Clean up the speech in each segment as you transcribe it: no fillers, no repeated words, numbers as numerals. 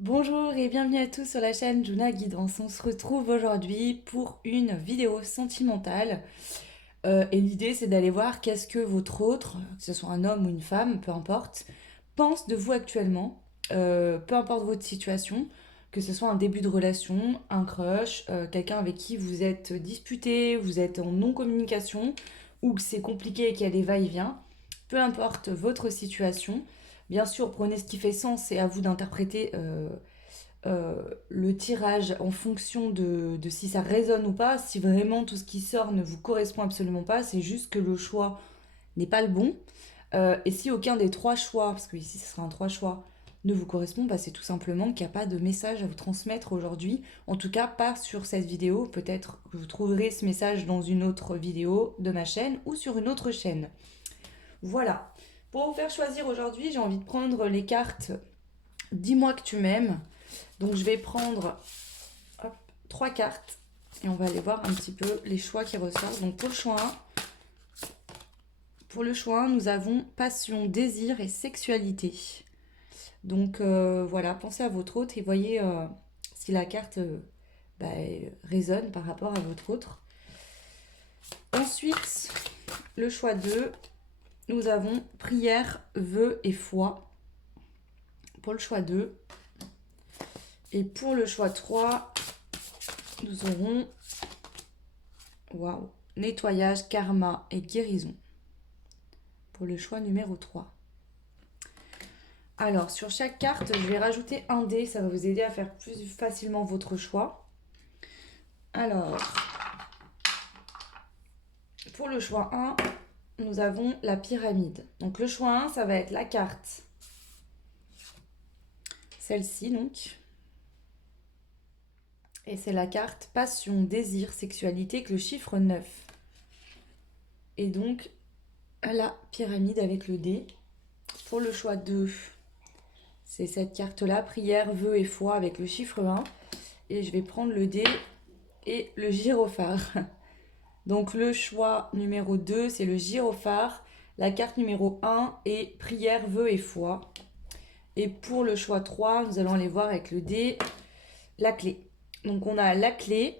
Bonjour et bienvenue à tous sur la chaîne Juna Guidance. On se retrouve aujourd'hui pour une vidéo sentimentale. Et l'idée c'est d'aller voir qu'est-ce que votre autre, que ce soit un homme ou une femme, peu importe, pense de vous actuellement. Peu importe votre situation, que ce soit un début de relation, un crush, quelqu'un avec qui vous êtes disputé, vous êtes en non-communication, ou que c'est compliqué et qu'il y a des va-et-vient. Peu importe votre situation. Bien sûr, prenez ce qui fait sens et à vous d'interpréter le tirage en fonction de si ça résonne ou pas. Si vraiment tout ce qui sort ne vous correspond absolument pas, c'est juste que le choix n'est pas le bon. Et si aucun des trois choix, parce que ici ce sera un trois choix, ne vous correspond, bah, c'est tout simplement qu'il n'y a pas de message à vous transmettre aujourd'hui. En tout cas, pas sur cette vidéo. Peut-être que vous trouverez ce message dans une autre vidéo de ma chaîne ou sur une autre chaîne. Voilà. Pour vous faire choisir aujourd'hui, j'ai envie de prendre les cartes Dis-moi que tu m'aimes. Donc je vais prendre hop, trois cartes et on va aller voir un petit peu les choix qui ressortent. Donc pour le choix 1, nous avons passion, désir et sexualité. Donc voilà, pensez à votre autre et voyez si la carte résonne par rapport à votre autre. Ensuite, le choix 2, nous avons prière, vœux et foi. Pour le choix 2. Et pour le choix 3, nous aurons nettoyage, karma et guérison. Pour le choix numéro 3. Alors, sur chaque carte, je vais rajouter un dé. Ça va vous aider à faire plus facilement votre choix. Alors, pour le choix 1, nous avons la pyramide. Donc, le choix 1, ça va être la carte. Celle-ci, donc. Et c'est la carte passion, désir, sexualité avec le chiffre 9. Et donc, la pyramide avec le dé. Pour le choix 2, c'est cette carte-là, prière, vœux et foi avec le chiffre 1. Et je vais prendre le dé et le gyrophare. Donc le choix numéro 2, c'est le gyrophare. La carte numéro 1 est prière, vœux et foi. Et pour le choix 3, nous allons aller voir avec le dé la clé. Donc on a la clé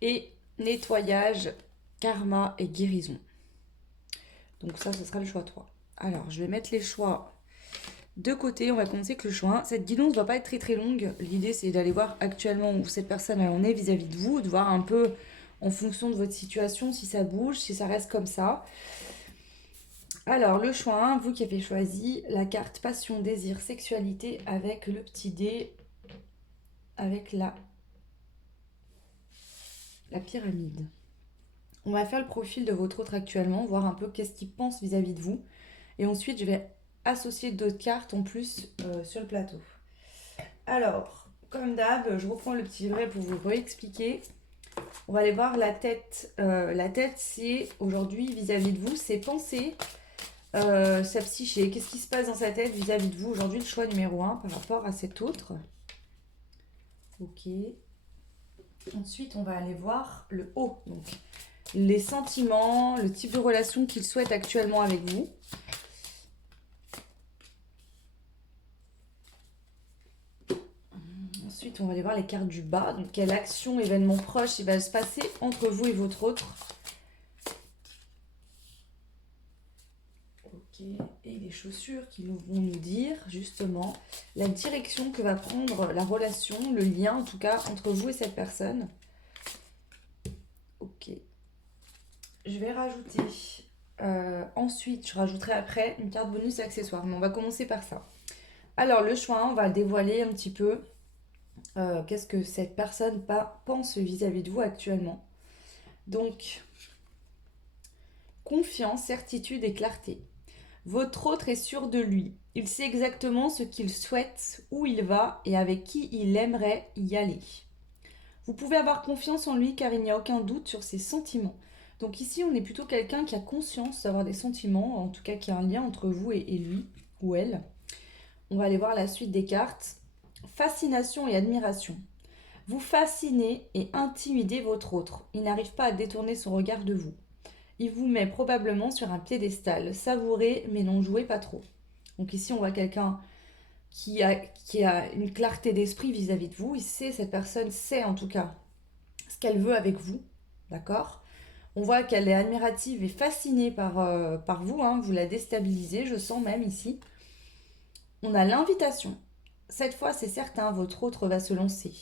et nettoyage, karma et guérison. Donc ça, ce sera le choix 3. Alors, je vais mettre les choix de côté. On va commencer avec le choix 1. Cette guidance ne va pas être très très longue. L'idée, c'est d'aller voir actuellement où cette personne en est vis-à-vis de vous, de voir un peu en fonction de votre situation si ça bouge, si ça reste comme ça. Alors, le choix 1, vous qui avez choisi la carte passion, désir, sexualité avec le petit dé, avec la pyramide. On va faire le profil de votre autre actuellement, voir un peu qu'est-ce qu'il pense vis-à-vis de vous. Et ensuite, je vais associer d'autres cartes en plus sur le plateau. Alors, comme d'hab, je reprends le petit livret pour vous réexpliquer. On va aller voir la tête. La tête, c'est aujourd'hui vis-à-vis de vous, c'est penser sa psyché. Qu'est-ce qui se passe dans sa tête vis-à-vis de vous aujourd'hui, le choix numéro 1 par rapport à cet autre. Ok. Ensuite, on va aller voir le haut. Donc, les sentiments, le type de relation qu'il souhaite actuellement avec vous. Ensuite, on va aller voir les cartes du bas. Donc, quelle action, événement proche il va se passer entre vous et votre autre. Ok. Et les chaussures qui vont nous dire, justement, la direction que va prendre la relation, le lien, en tout cas, entre vous et cette personne. Ok. Je vais rajouter... ensuite, je rajouterai après une carte bonus accessoire. Mais on va commencer par ça. Alors, le choix 1, on va dévoiler un petit peu qu'est-ce que cette personne pense vis-à-vis de vous actuellement. Donc, confiance, certitude et clarté. Votre autre est sûr de lui. Il sait exactement ce qu'il souhaite, où il va et avec qui il aimerait y aller. Vous pouvez avoir confiance en lui car il n'y a aucun doute sur ses sentiments. Donc ici, on est plutôt quelqu'un qui a conscience d'avoir des sentiments, en tout cas qui a un lien entre vous et lui ou elle. On va aller voir la suite des cartes. Fascination et admiration. Vous fascinez et intimidez votre autre. Il n'arrive pas à détourner son regard de vous. Il vous met probablement sur un piédestal. Savourez, mais n'en jouez pas trop. Donc ici, on voit quelqu'un qui a une clarté d'esprit vis-à-vis de vous. Cette personne sait en tout cas ce qu'elle veut avec vous, d'accord? On voit qu'elle est admirative et fascinée par vous, hein, vous la déstabilisez, je sens même ici. On a l'invitation. Cette fois, c'est certain, votre autre va se lancer.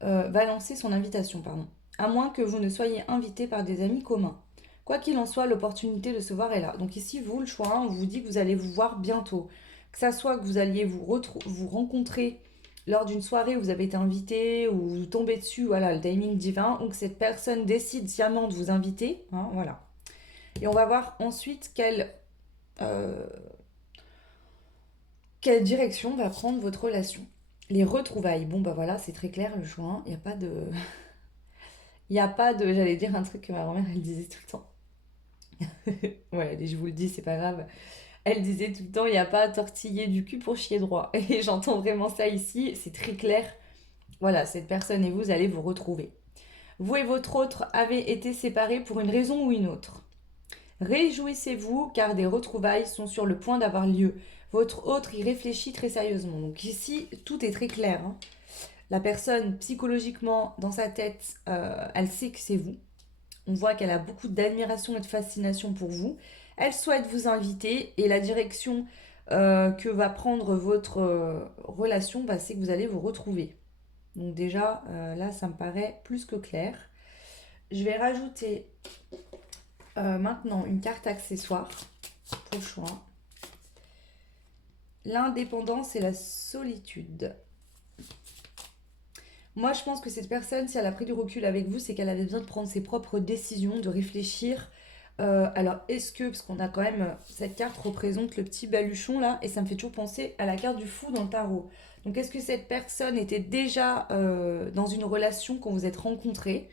Va lancer son invitation, pardon. À moins que vous ne soyez invité par des amis communs. Quoi qu'il en soit, l'opportunité de se voir est là. Donc ici, vous, le choix, on vous dit que vous allez vous voir bientôt. Que ça soit que vous alliez vous rencontrer lors d'une soirée où vous avez été invité ou vous tombez dessus, voilà, le timing divin, ou que cette personne décide sciemment de vous inviter, hein, voilà. Et on va voir ensuite euh, quelle direction va prendre votre relation. Les retrouvailles, bon bah voilà, c'est très clair le choix, hein. Il n'y a pas de... Il n'y a pas de... J'allais dire un truc que ma grand-mère, elle disait tout le temps. Ouais, je vous le dis, c'est pas grave. Elle disait tout le temps, il n'y a pas à tortiller du cul pour chier droit. Et j'entends vraiment ça ici, c'est très clair. Voilà, cette personne et vous allez vous retrouver. Vous et votre autre avez été séparés pour une raison ou une autre. Réjouissez-vous car des retrouvailles sont sur le point d'avoir lieu. Votre autre y réfléchit très sérieusement. Donc ici, tout est très clair, hein. La personne, psychologiquement, dans sa tête, elle sait que c'est vous. On voit qu'elle a beaucoup d'admiration et de fascination pour vous. Elle souhaite vous inviter et la direction que va prendre votre relation, bah, c'est que vous allez vous retrouver. Donc déjà, là, ça me paraît plus que clair. Je vais rajouter maintenant une carte accessoire pour le choix. L'indépendance et la solitude. Moi, je pense que cette personne, si elle a pris du recul avec vous, c'est qu'elle avait besoin de prendre ses propres décisions, de réfléchir. Alors, est-ce que, parce qu'on a quand même, cette carte représente le petit baluchon là, et ça me fait toujours penser à la carte du fou dans le tarot. Donc, est-ce que cette personne était déjà dans une relation quand vous êtes rencontrés?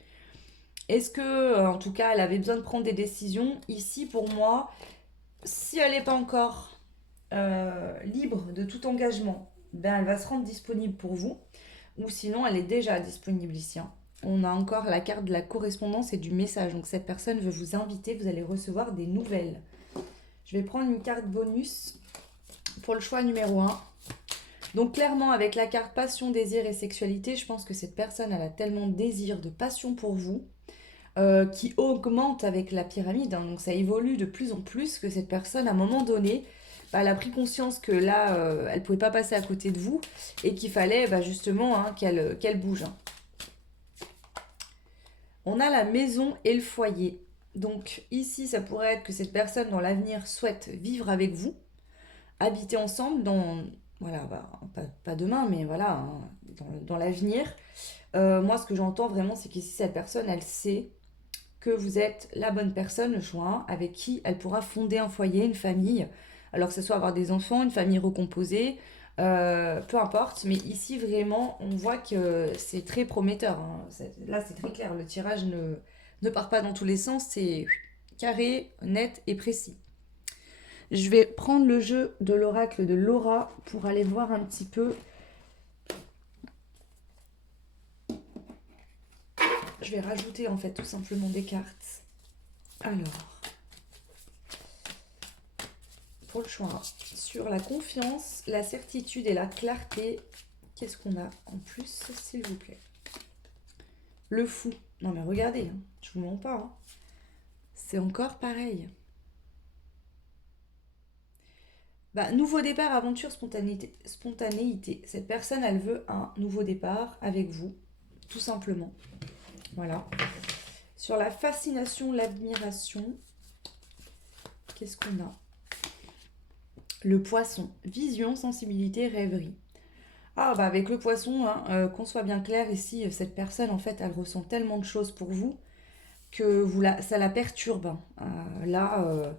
Est-ce que, en tout cas, elle avait besoin de prendre des décisions? Ici, pour moi, si elle n'est pas encore libre de tout engagement, ben, elle va se rendre disponible pour vous. Ou sinon, elle est déjà disponible ici, hein. On a encore la carte de la correspondance et du message. Donc cette personne veut vous inviter, vous allez recevoir des nouvelles. Je vais prendre une carte bonus pour le choix numéro 1. Donc clairement, avec la carte passion, désir et sexualité, je pense que cette personne, elle a tellement de désir, de passion pour vous, qui augmente avec la pyramide, hein. Donc ça évolue de plus en plus, que cette personne, à un moment donné, bah, elle a pris conscience que là, elle ne pouvait pas passer à côté de vous et qu'il fallait bah, justement, hein, qu'elle bouge, hein. On a la maison et le foyer. Donc ici, ça pourrait être que cette personne dans l'avenir souhaite vivre avec vous, habiter ensemble dans, voilà, bah, pas demain, mais voilà, hein, dans l'avenir. Moi, ce que j'entends vraiment, c'est qu'ici, cette personne, elle sait que vous êtes la bonne personne, le choix, avec qui elle pourra fonder un foyer, une famille. Alors que ce soit avoir des enfants, une famille recomposée, peu importe. Mais ici, vraiment, on voit que c'est très prometteur, hein. Là, c'est très clair. Le tirage ne part pas dans tous les sens. C'est carré, net et précis. Je vais prendre le jeu de l'oracle de Laura pour aller voir un petit peu. Je vais rajouter en fait tout simplement des cartes. Alors, pour le choix, sur la confiance, la certitude et la clarté, qu'est-ce qu'on a en plus, s'il vous plaît? Le fou. Non mais regardez, hein, je vous mens pas, hein. C'est encore pareil. Bah, nouveau départ, aventure, spontanéité, spontanéité. Cette personne, elle veut un nouveau départ avec vous, tout simplement. Voilà. Sur la fascination, l'admiration, qu'est-ce qu'on a? Le poisson, vision, sensibilité, rêverie. Ah bah avec le poisson, hein, qu'on soit bien clair ici, cette personne en fait elle ressent tellement de choses pour vous que ça la perturbe, hein. Là,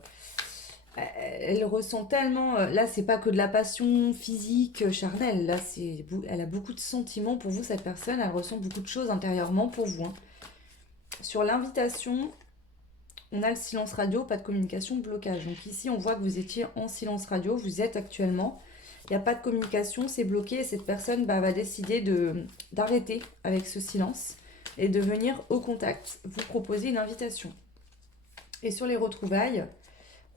elle ressent tellement, là c'est pas que de la passion physique, charnelle, là elle a beaucoup de sentiments pour vous cette personne, elle ressent beaucoup de choses intérieurement pour vous, hein. Sur l'invitation, on a le silence radio, pas de communication, blocage. Donc ici, on voit que vous étiez en silence radio, vous êtes actuellement. Il n'y a pas de communication, c'est bloqué et cette personne va décider d'arrêter avec ce silence et de venir au contact, vous proposer une invitation. Et sur les retrouvailles,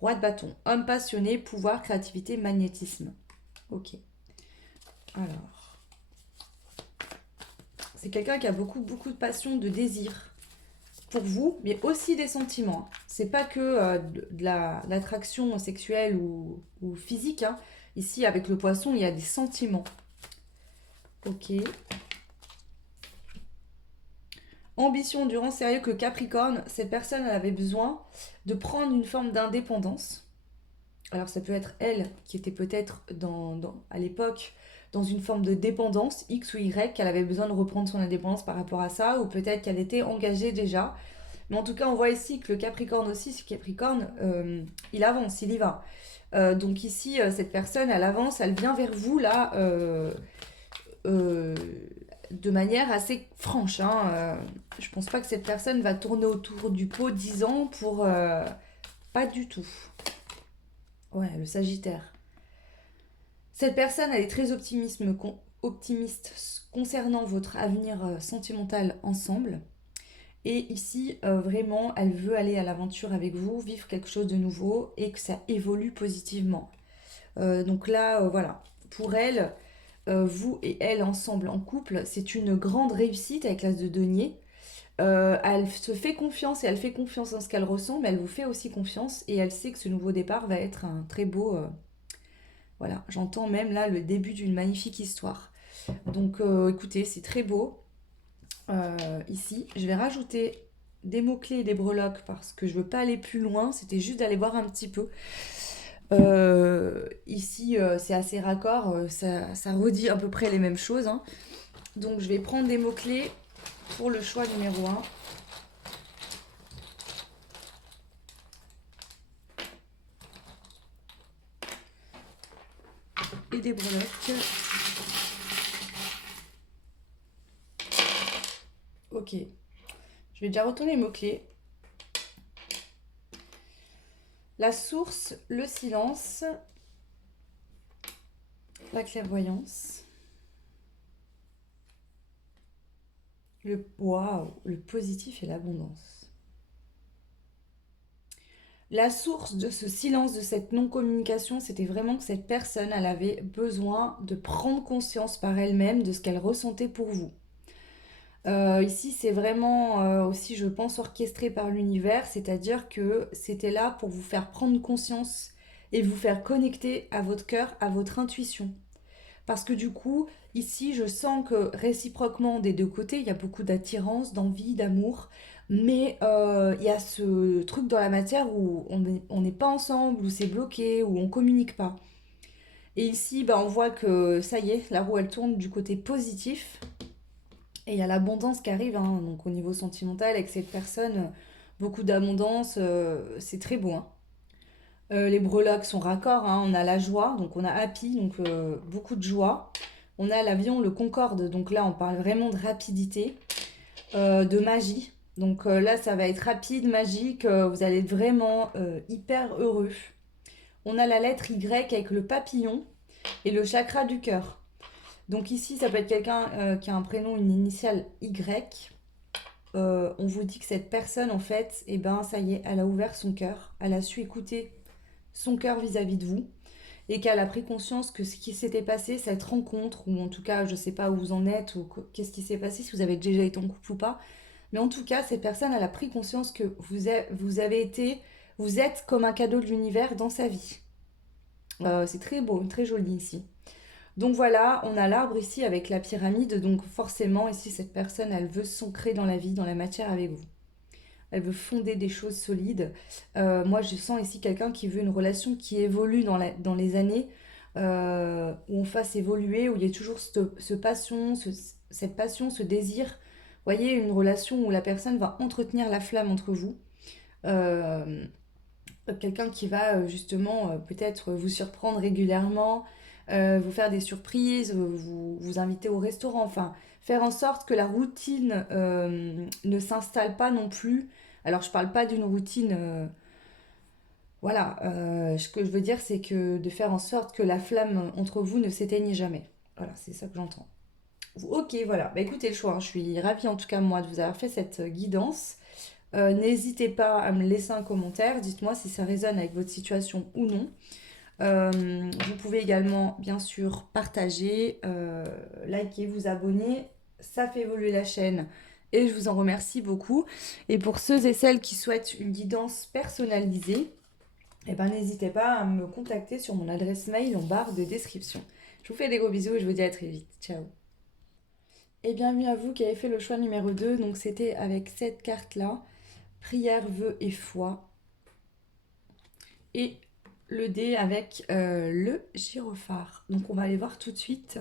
roi de bâton, homme passionné, pouvoir, créativité, magnétisme. Ok. Alors, c'est quelqu'un qui a beaucoup, beaucoup de passion, de désir pour vous, mais aussi des sentiments. C'est pas que l'attraction sexuelle ou physique, hein. Ici, avec le poisson, il y a des sentiments. Ok. Ambition, endurance, sérieux que Capricorne, cette personne elle avait besoin de prendre une forme d'indépendance. Alors ça peut être elle qui était peut-être à l'époque dans une forme de dépendance X ou Y, qu'elle avait besoin de reprendre son indépendance par rapport à ça, ou peut-être qu'elle était engagée déjà. Mais en tout cas, on voit ici que le Capricorne aussi, ce Capricorne, il avance, il y va. Donc ici, cette personne, elle avance, elle vient vers vous là, euh, de manière assez franche, hein. Je pense pas que cette personne va tourner autour du pot 10 ans pour... pas du tout. Ouais, le Sagittaire. Cette personne, elle est très optimiste concernant votre avenir sentimental ensemble. Et ici, vraiment, elle veut aller à l'aventure avec vous, vivre quelque chose de nouveau et que ça évolue positivement. Donc là, voilà. Pour elle, vous et elle ensemble en couple, c'est une grande réussite avec l'as de denier. Elle se fait confiance et elle fait confiance en ce qu'elle ressent, mais elle vous fait aussi confiance et elle sait que ce nouveau départ va être un très beau... voilà, j'entends même là le début d'une magnifique histoire. Donc écoutez, c'est très beau. Ici, je vais rajouter des mots-clés et des breloques parce que je veux pas aller plus loin, c'était juste d'aller voir un petit peu. Ici, c'est assez raccord, ça redit à peu près les mêmes choses, hein. Donc je vais prendre des mots-clés pour le choix numéro 1. Et des breloques. Ok. Je vais déjà retourner les mots-clés. La source, le silence, la clairvoyance, le positif et l'abondance. La source de ce silence, de cette non-communication, c'était vraiment que cette personne, elle avait besoin de prendre conscience par elle-même de ce qu'elle ressentait pour vous. Ici, c'est vraiment aussi, je pense, orchestré par l'univers, c'est-à-dire que c'était là pour vous faire prendre conscience et vous faire connecter à votre cœur, à votre intuition. Parce que du coup, ici, je sens que réciproquement des deux côtés, il y a beaucoup d'attirance, d'envie, d'amour, mais il y a ce truc dans la matière où on n'est pas ensemble, où c'est bloqué, où on communique pas. Et ici, bah, on voit que ça y est, la roue elle tourne du côté positif. Et il y a l'abondance qui arrive, hein, donc au niveau sentimental, avec cette personne, beaucoup d'abondance, c'est très beau, hein. Les breloques sont raccords, hein, on a la joie, donc on a happy, donc beaucoup de joie. On a l'avion, le Concorde, donc là on parle vraiment de rapidité, de magie. Donc là ça va être rapide, magique, vous allez être vraiment hyper heureux. On a la lettre Y avec le papillon et le chakra du cœur. Donc ici ça peut être quelqu'un qui a un prénom, une initiale Y. On vous dit que cette personne en fait, eh ben ça y est, elle a ouvert son cœur, elle a su écouter son cœur vis-à-vis de vous et qu'elle a pris conscience que ce qui s'était passé, cette rencontre, ou en tout cas, je sais pas où vous en êtes, ou qu'est-ce qui s'est passé, si vous avez déjà été en couple ou pas, mais en tout cas, cette personne, elle a pris conscience que vous avez été, vous êtes comme un cadeau de l'univers dans sa vie. C'est très beau, très joli ici. Donc voilà, on a l'arbre ici avec la pyramide, donc forcément, ici, cette personne, elle veut s'ancrer dans la vie, dans la matière avec vous. Elle veut fonder des choses solides. Moi, je sens ici quelqu'un qui veut une relation qui évolue dans les années, où on fasse évoluer, où il y ait toujours cette passion, ce désir. Vous voyez, une relation où la personne va entretenir la flamme entre vous. Euh, Quelqu'un qui va justement peut-être vous surprendre régulièrement, vous faire des surprises, vous inviter au restaurant, enfin faire en sorte que la routine ne s'installe pas non plus. Alors je parle pas d'une routine, voilà, ce que je veux dire c'est que de faire en sorte que la flamme entre vous ne s'éteigne jamais. Voilà, c'est ça que j'entends. Ok, voilà, bah écoutez le choix, hein. Je suis ravie en tout cas moi de vous avoir fait cette guidance. N'hésitez pas à me laisser un commentaire, dites-moi si ça résonne avec votre situation ou non. Vous pouvez également, bien sûr, partager, liker, vous abonner. Ça fait évoluer la chaîne et je vous en remercie beaucoup. Et pour ceux et celles qui souhaitent une guidance personnalisée, eh ben, n'hésitez pas à me contacter sur mon adresse mail en barre de description. Je vous fais des gros bisous et je vous dis à très vite. Ciao. Et bienvenue à vous qui avez fait le choix numéro 2. Donc c'était avec cette carte-là, prière, vœux et foi. Et le dé avec le gyrophare. Donc on va aller voir tout de suite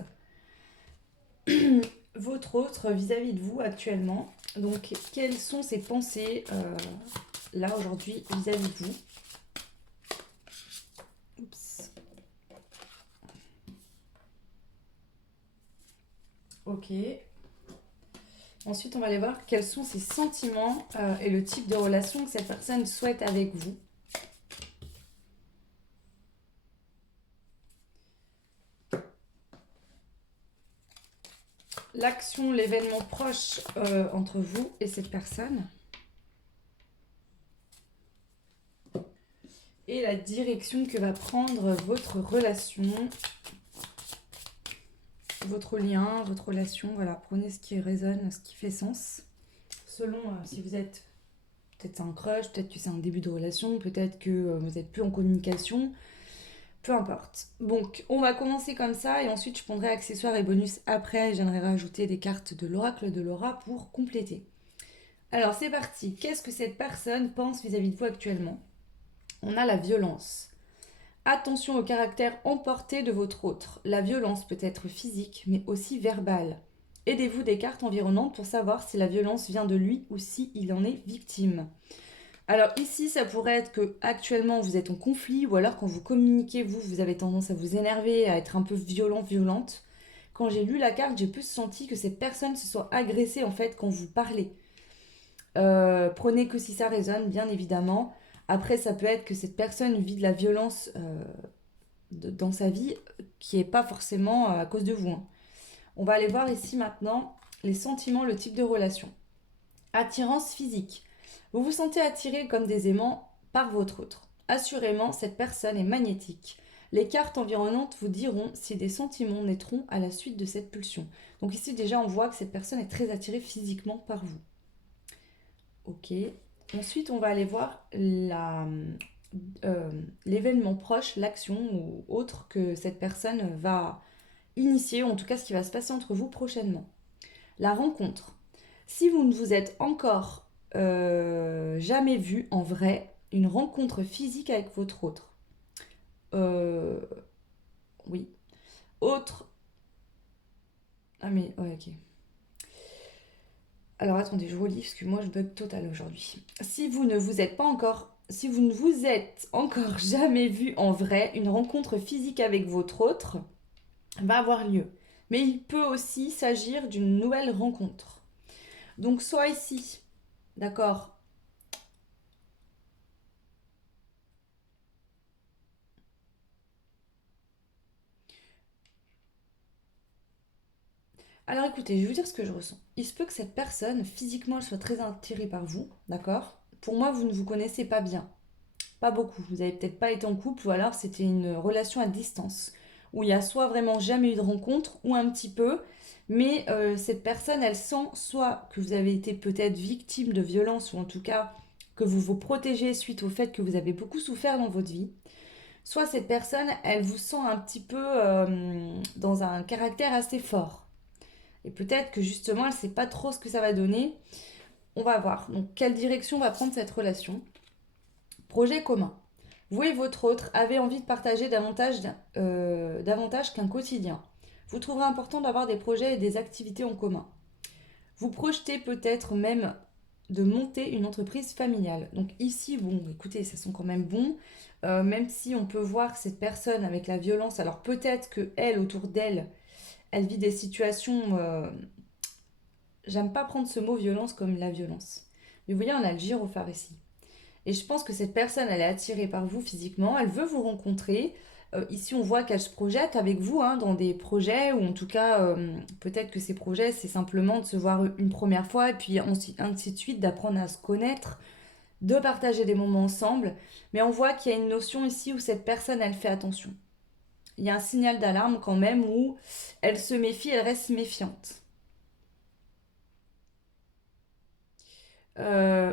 votre autre vis-à-vis de vous actuellement. Donc quelles sont ses pensées là aujourd'hui vis-à-vis de vous. Oups. Ok. Ensuite, on va aller voir quels sont ses sentiments et le type de relation que cette personne souhaite avec vous. L'action, l'événement proche entre vous et cette personne. Et la direction que va prendre votre relation, votre lien, votre relation. Voilà, prenez ce qui résonne, ce qui fait sens. Selon si vous êtes, peut-être c'est un crush, peut-être que c'est un début de relation, peut-être que vous n'êtes plus en communication. Peu importe. Donc, on va commencer comme ça et ensuite je prendrai accessoires et bonus après. J'aimerais rajouter des cartes de l'oracle de Laura pour compléter. Alors, c'est parti. Qu'est-ce que cette personne pense vis-à-vis de vous actuellement? On a la violence. Attention au caractère emporté de votre autre. La violence peut être physique, mais aussi verbale. Aidez-vous des cartes environnantes pour savoir si la violence vient de lui ou si il en est victime. Alors ici, ça pourrait être que actuellement vous êtes en conflit ou alors quand vous communiquez, vous avez tendance à vous énerver, à être un peu violent, violente. Quand j'ai lu la carte, j'ai plus senti que cette personne se soit agressée en fait quand vous parlez. Prenez que si ça résonne, bien évidemment. Après, ça peut être que cette personne vit de la violence dans sa vie qui n'est pas forcément à cause de vous, hein. On va aller voir ici maintenant les sentiments, le type de relation. Attirance physique. Vous vous sentez attiré comme des aimants par votre autre. Assurément, cette personne est magnétique. Les cartes environnantes vous diront si des sentiments naîtront à la suite de cette pulsion. Donc ici déjà on voit que cette personne est très attirée physiquement par vous. Ok. Ensuite on va aller voir l'événement proche, l'action ou autre que cette personne va initier, ou en tout cas ce qui va se passer entre vous prochainement. La rencontre. Si vous ne vous êtes encore jamais vu en vrai, une rencontre physique avec votre autre. Euh, oui. Autre. Ah mais ouais, ok. Alors attendez, je relis parce que moi je bug total aujourd'hui. Si vous ne vous êtes pas encore, si vous ne vous êtes encore jamais vu en vrai, une rencontre physique avec votre autre va avoir lieu. Mais il peut aussi s'agir d'une nouvelle rencontre. Donc soit ici, d'accord. Alors écoutez, je vais vous dire ce que je ressens. Il se peut que cette personne, physiquement, elle soit très attirée par vous, d'accord? Pour moi, vous ne vous connaissez pas bien. Pas beaucoup. Vous avez peut-être pas été en couple ou alors c'était une relation à distance. Où il y a soit vraiment jamais eu de rencontre ou un petit peu. Mais cette personne, elle sent soit que vous avez été peut-être victime de violence ou en tout cas que vous vous protégez suite au fait que vous avez beaucoup souffert dans votre vie. Soit cette personne, elle vous sent un petit peu dans un caractère assez fort. Et peut-être que justement, elle ne sait pas trop ce que ça va donner. On va voir. Donc, quelle direction va prendre cette relation? Projet commun. Vous et votre autre avez envie de partager davantage qu'un quotidien. Vous trouverez important d'avoir des projets et des activités en commun. Vous projetez peut-être même de monter une entreprise familiale. Donc ici, bon, écoutez, ça sent quand même bon. Même si on peut voir que cette personne avec la violence, alors peut-être que elle, autour d'elle, elle vit des situations. J'aime pas prendre ce mot violence comme la violence. Mais vous voyez, on a le gyrophare ici. Et je pense que cette personne, elle est attirée par vous physiquement, elle veut vous rencontrer. Ici, on voit qu'elle se projette avec vous hein, dans des projets, ou en tout cas, peut-être que ces projets, c'est simplement de se voir une première fois, et puis ainsi de suite, d'apprendre à se connaître. de partager des moments ensemble, mais on voit qu'il y a une notion ici où cette personne, elle fait attention. Il y a un signal d'alarme quand même où elle se méfie, elle reste méfiante.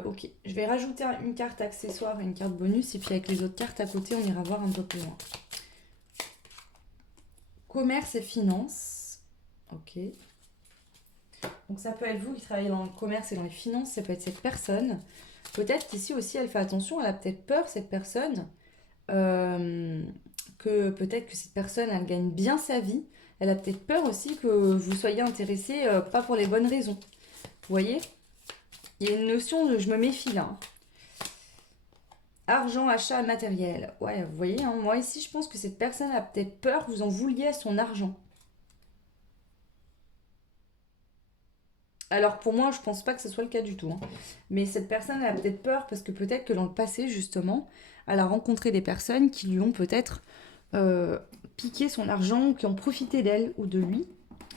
Ok, je vais rajouter une carte accessoire et une carte bonus, et puis avec les autres cartes à côté, on ira voir un peu plus loin. Commerce et finances. Ok. Donc ça peut être vous qui travaillez dans le commerce et dans les finances, ça peut être cette personne. Peut-être qu'ici aussi, elle fait attention, elle a peut-être peur, cette personne, euh, que peut-être que cette personne, elle gagne bien sa vie. Elle a peut-être peur aussi que vous soyez intéressé, pas pour les bonnes raisons. Vous voyez? Il y a une notion de je me méfie là, hein. Argent, achat, matériel. Ouais, vous voyez, hein, moi ici, je pense que cette personne a peut-être peur que vous en vouliez à son argent. Alors pour moi, je pense pas que ce soit le cas du tout, hein. Mais cette personne elle a peut-être peur parce que peut-être que dans le passé, justement, elle a rencontré des personnes qui lui ont peut-être euh, piqué son argent, ou qui ont profité d'elle ou de lui.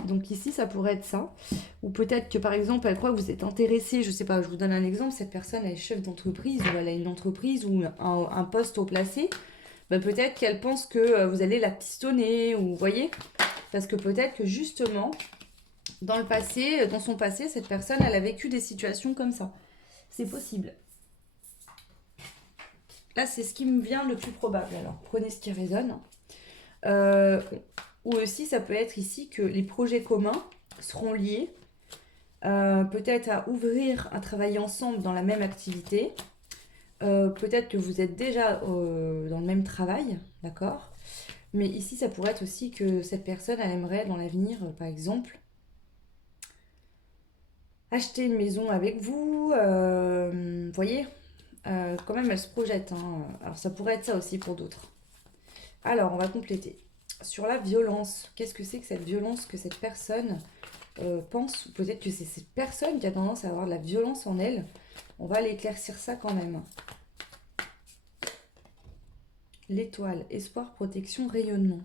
Donc ici, ça pourrait être ça. Ou peut-être que par exemple, elle croit que vous êtes intéressé, je sais pas, je vous donne un exemple, cette personne elle est chef d'entreprise ou elle a une entreprise ou un poste au placé. Bah, peut-être qu'elle pense que vous allez la pistonner, ou vous voyez, parce que peut-être que justement, dans le passé, dans son passé, cette personne, elle a vécu des situations comme ça. C'est possible. Là, c'est ce qui me vient le plus probable. Alors, prenez ce qui résonne. Euh, ou aussi, ça peut être ici que les projets communs seront liés, peut-être à ouvrir, à travailler ensemble dans la même activité. Peut-être que vous êtes déjà dans le même travail, d'accord. Mais ici, ça pourrait être aussi que cette personne, elle aimerait dans l'avenir, par exemple, acheter une maison avec vous. Vous voyez, quand même, elle se projette, hein. Alors, ça pourrait être ça aussi pour d'autres. Alors, on va compléter. Sur la violence, qu'est-ce que c'est que cette violence que cette personne pense, ou peut-être que c'est cette personne qui a tendance à avoir de la violence en elle. On va aller éclaircir ça quand même. L'étoile, espoir, protection, rayonnement.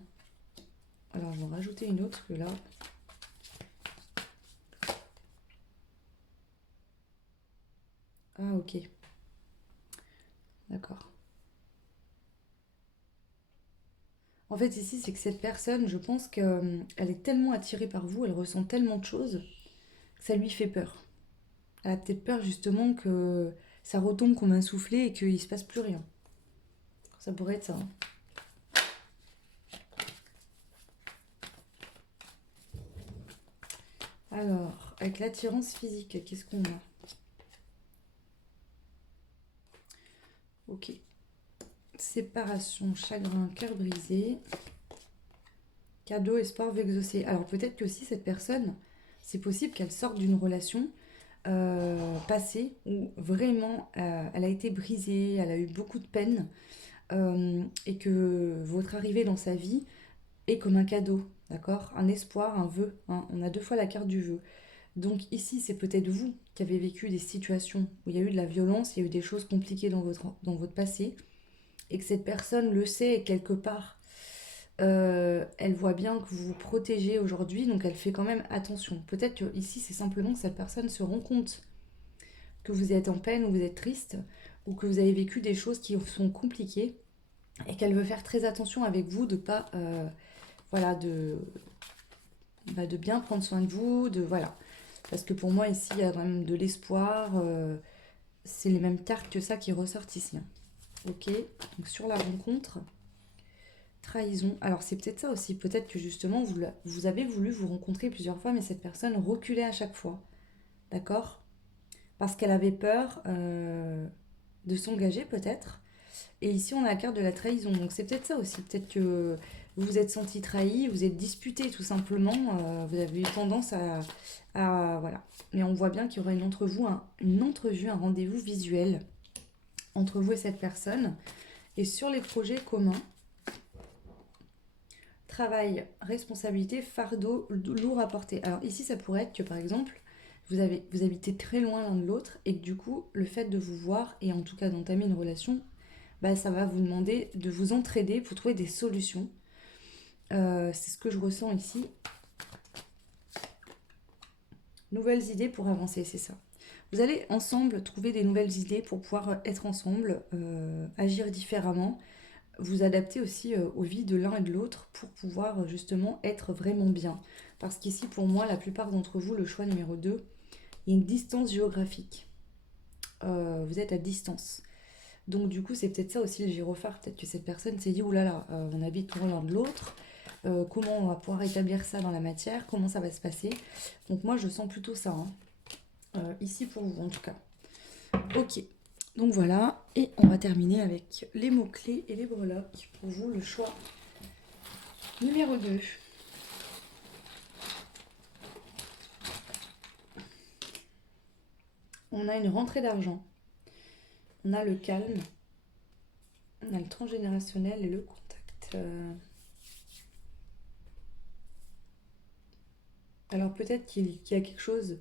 Alors, je vais en rajouter une autre que là. Ah, ok. D'accord. En fait, ici, c'est que cette personne, je pense qu'elle est tellement attirée par vous, elle ressent tellement de choses, que ça lui fait peur. Elle a peut-être peur justement que ça retombe comme un soufflet et qu'il ne se passe plus rien. Ça pourrait être ça, hein. Alors, avec l'attirance physique, qu'est-ce qu'on a? Ok. Séparation, chagrin, cœur brisé. Cadeau, espoir, vœu exaucé. Alors peut-être que aussi cette personne, c'est possible qu'elle sorte d'une relation passée où vraiment elle a été brisée, elle a eu beaucoup de peine, et que votre arrivée dans sa vie est comme un cadeau, d'accord? Un espoir, un vœu, hein. On a deux fois la carte du vœu. Donc ici, c'est peut-être vous qui avez vécu des situations où il y a eu de la violence, il y a eu des choses compliquées dans votre passé, et que cette personne le sait et quelque part, elle voit bien que vous vous protégez aujourd'hui, donc elle fait quand même attention. Peut-être que ici, c'est simplement que cette personne se rend compte que vous êtes en peine ou vous êtes triste, ou que vous avez vécu des choses qui sont compliquées, et qu'elle veut faire très attention avec vous de pas, voilà, de bien prendre soin de vous, de voilà. Parce que pour moi ici, il y a quand même de l'espoir. C'est les mêmes cartes que ça qui ressortent ici, hein. Ok, donc sur la rencontre, trahison. Alors c'est peut-être ça aussi, peut-être que justement vous avez voulu vous rencontrer plusieurs fois, mais cette personne reculait à chaque fois, d'accord? Parce qu'elle avait peur de s'engager peut-être. Et ici on a la carte de la trahison, donc c'est peut-être ça aussi, peut-être que vous vous êtes senti trahi, vous êtes disputé tout simplement, vous avez eu tendance voilà. Mais on voit bien qu'il y aura une entrevue, un rendez-vous visuel entre vous et cette personne. Et sur les projets communs, travail, responsabilité, fardeau, lourd à porter. Alors ici, ça pourrait être que par exemple, vous habitez très loin l'un de l'autre et que du coup, le fait de vous voir et en tout cas d'entamer une relation, bah, ça va vous demander de vous entraider pour trouver des solutions. C'est ce que je ressens ici. Nouvelles idées pour avancer, c'est ça. Vous allez ensemble trouver des nouvelles idées pour pouvoir être ensemble, agir différemment, vous adapter aussi aux vies de l'un et de l'autre pour pouvoir justement être vraiment bien. Parce qu'ici, pour moi, la plupart d'entre vous, le choix numéro 2, il y a une distance géographique. Vous êtes à distance. Donc du coup, c'est peut-être ça aussi le gyrophare. Peut-être que cette personne s'est dit, oulala, on habite l'un de l'autre. Comment on va pouvoir établir ça dans la matière? Comment ça va se passer? Donc moi, je sens plutôt ça. Hein. Ici pour vous, en tout cas. Ok. Donc voilà. Et on va terminer avec les mots-clés et les breloques. Pour vous, le choix numéro 2. On a une rentrée d'argent. On a le calme. On a le transgénérationnel et le contact. Alors peut-être qu'il y a quelque chose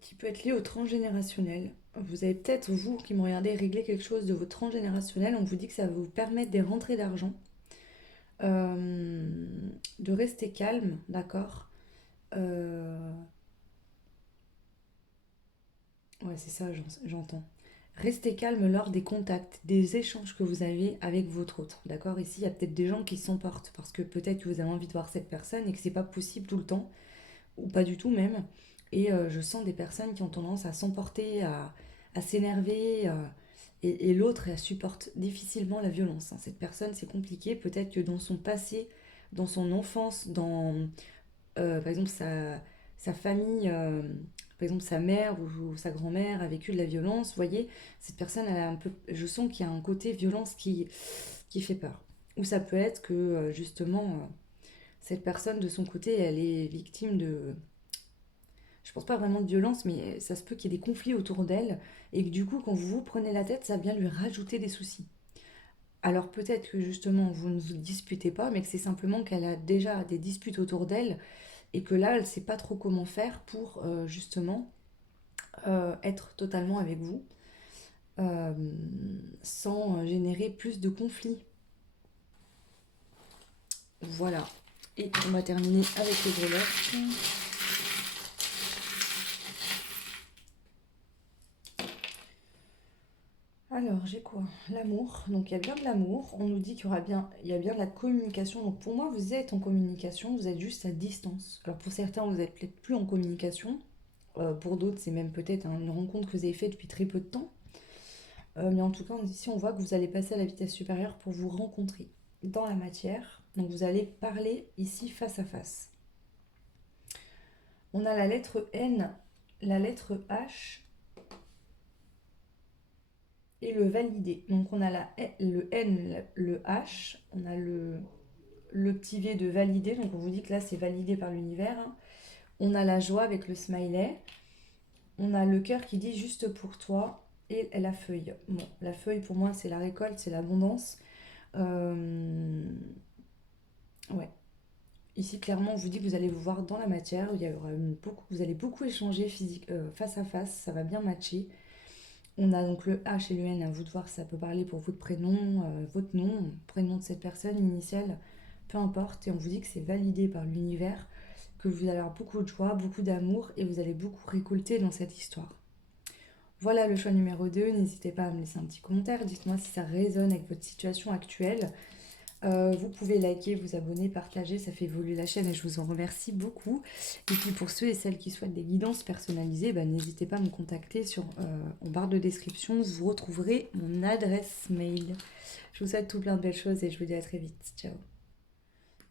qui peut être lié au transgénérationnel. Vous avez peut-être, vous qui me regardez, régler quelque chose de votre transgénérationnel. On vous dit que ça va vous permettre des rentrées d'argent. De rester calme, d'accord. Ouais, c'est ça, j'entends. Restez calme lors des contacts, des échanges que vous avez avec votre autre, d'accord. Ici, il y a peut-être des gens qui s'emportent parce que peut-être que vous avez envie de voir cette personne et que c'est pas possible tout le temps, ou pas du tout même. Et je sens des personnes qui ont tendance à s'emporter, à s'énerver, et l'autre, elle supporte difficilement la violence. Hein. Cette personne, c'est compliqué. Peut-être que dans son passé, dans son enfance, dans par exemple sa famille, par exemple sa mère ou sa grand-mère a vécu de la violence, vous voyez, cette personne, elle a un peu, je sens qu'il y a un côté violence qui fait peur. Ou ça peut être que justement, cette personne de son côté, elle est victime de, je pense pas vraiment de violence, mais ça se peut qu'il y ait des conflits autour d'elle et que du coup, quand vous vous prenez la tête, ça vient lui rajouter des soucis. Alors peut-être que justement vous ne vous disputez pas, mais que c'est simplement qu'elle a déjà des disputes autour d'elle et que là, elle ne sait pas trop comment faire pour justement être totalement avec vous euh, sans générer plus de conflits. Voilà. Et on va terminer avec les breloques. Alors, j'ai quoi? L'amour. Donc, il y a bien de l'amour. On nous dit qu'il y aura bien, il y a bien de la communication. Donc, pour moi, vous êtes en communication. Vous êtes juste à distance. Alors, pour certains, vous êtes peut-être plus en communication. Pour d'autres, c'est même peut-être une rencontre que vous avez faite depuis très peu de temps. Mais en tout cas, ici, on voit que vous allez passer à la vitesse supérieure pour vous rencontrer dans la matière. Donc, vous allez parler ici face à face. On a la lettre N, la lettre H et le validé. Donc, on a le N, le H, on a le petit V de validé. Donc, on vous dit que là, c'est validé par l'univers. On a la joie avec le smiley. On a le cœur qui dit juste pour toi. Et la feuille. Bon, la feuille, pour moi, c'est la récolte, c'est l'abondance. Ouais. Ici, clairement, on vous dit que vous allez vous voir dans la matière. Il y aura vous allez beaucoup échanger physique, face à face. Ça va bien matcher. On a donc le H et le N. À vous de voir, ça peut parler pour votre prénom, votre nom, prénom de cette personne, initiale, peu importe. Et on vous dit que c'est validé par l'univers, que vous allez avoir beaucoup de joie, beaucoup d'amour et vous allez beaucoup récolter dans cette histoire. Voilà le choix numéro 2. N'hésitez pas à me laisser un petit commentaire. Dites-moi si ça résonne avec votre situation actuelle. Vous pouvez liker, vous abonner, partager, ça fait évoluer la chaîne et je vous en remercie beaucoup. Et puis pour ceux et celles qui souhaitent des guidances personnalisées, n'hésitez pas à me contacter en barre de description, vous retrouverez mon adresse mail. Je vous souhaite tout plein de belles choses et je vous dis à très vite. Ciao.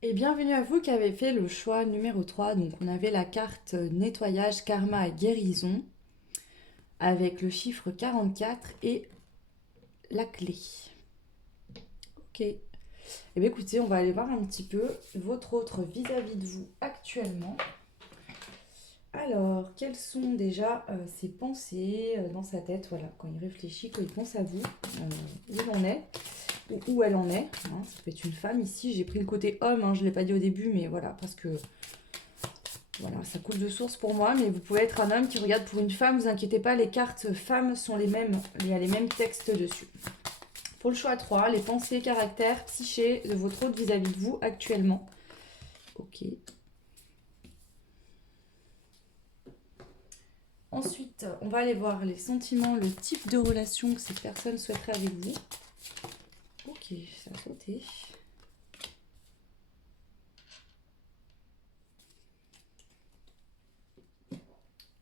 Et bienvenue à vous qui avez fait le choix numéro 3. Donc on avait la carte nettoyage, karma et guérison avec le chiffre 44 et la clé. Ok. Eh bien écoutez, on va aller voir un petit peu votre autre vis-à-vis de vous actuellement. Alors, quelles sont déjà ses pensées dans sa tête, voilà, quand il réfléchit, quand il pense à vous, où il en est, ou où elle en est. Hein, ça peut être une femme ici, j'ai pris le côté homme, hein, je ne l'ai pas dit au début, mais voilà, parce que voilà, ça coule de source pour moi, mais vous pouvez être un homme qui regarde pour une femme, vous inquiétez pas, les cartes femmes sont les mêmes, il y a les mêmes textes dessus. Pour le choix 3, les pensées, caractères, psyché de votre autre vis-à-vis de vous actuellement. Ok. Ensuite, on va aller voir les sentiments, le type de relation que cette personne souhaiterait avec vous. Ok, ça a sauté.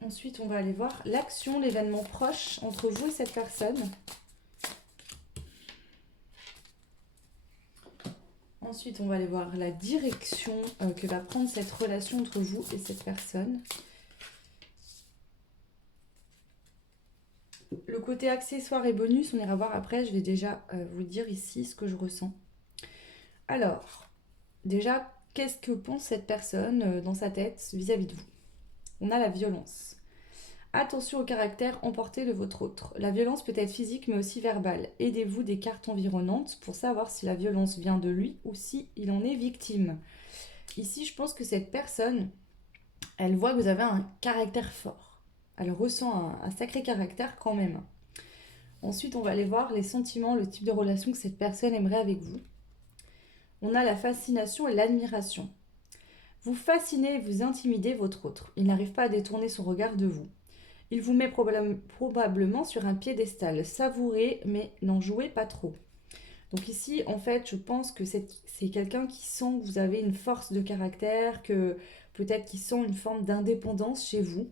Ensuite, on va aller voir l'action, l'événement proche entre vous et cette personne. Ensuite, on va aller voir la direction que va prendre cette relation entre vous et cette personne. Le côté accessoire et bonus, on ira voir après. Je vais déjà vous dire ici ce que je ressens. Alors, déjà, qu'est-ce que pense cette personne dans sa tête vis-à-vis de vous? On a la violence. Attention au caractère emporté de votre autre. La violence peut être physique mais aussi verbale. Aidez-vous des cartes environnantes pour savoir si la violence vient de lui ou si il en est victime. Ici, je pense que cette personne, elle voit que vous avez un caractère fort. Elle ressent un sacré caractère quand même. Ensuite, on va aller voir les sentiments, le type de relation que cette personne aimerait avec vous. On a la fascination et l'admiration. Vous fascinez et vous intimidez votre autre. Il n'arrive pas à détourner son regard de vous. Il vous met probablement sur un piédestal. Savourez, mais n'en jouez pas trop. Donc ici, en fait, je pense que c'est quelqu'un qui sent que vous avez une force de caractère, que peut-être qu'il sent une forme d'indépendance chez vous.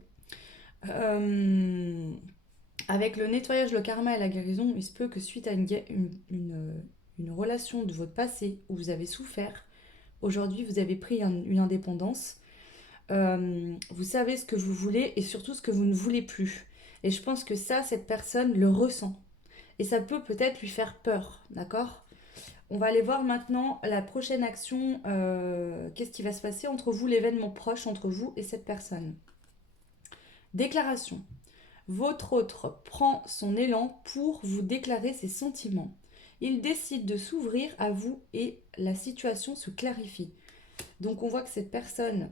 Avec le nettoyage, le karma et la guérison, il se peut que suite à une relation de votre passé où vous avez souffert, aujourd'hui vous avez pris une indépendance. Vous savez ce que vous voulez et surtout ce que vous ne voulez plus. Et je pense que ça, cette personne le ressent. Et ça peut peut-être lui faire peur, d'accord? On va aller voir maintenant la prochaine action. Qu'est-ce qui va se passer entre vous, l'événement proche entre vous et cette personne? Déclaration. Votre autre prend son élan pour vous déclarer ses sentiments. Il décide de s'ouvrir à vous et la situation se clarifie. Donc on voit que cette personne,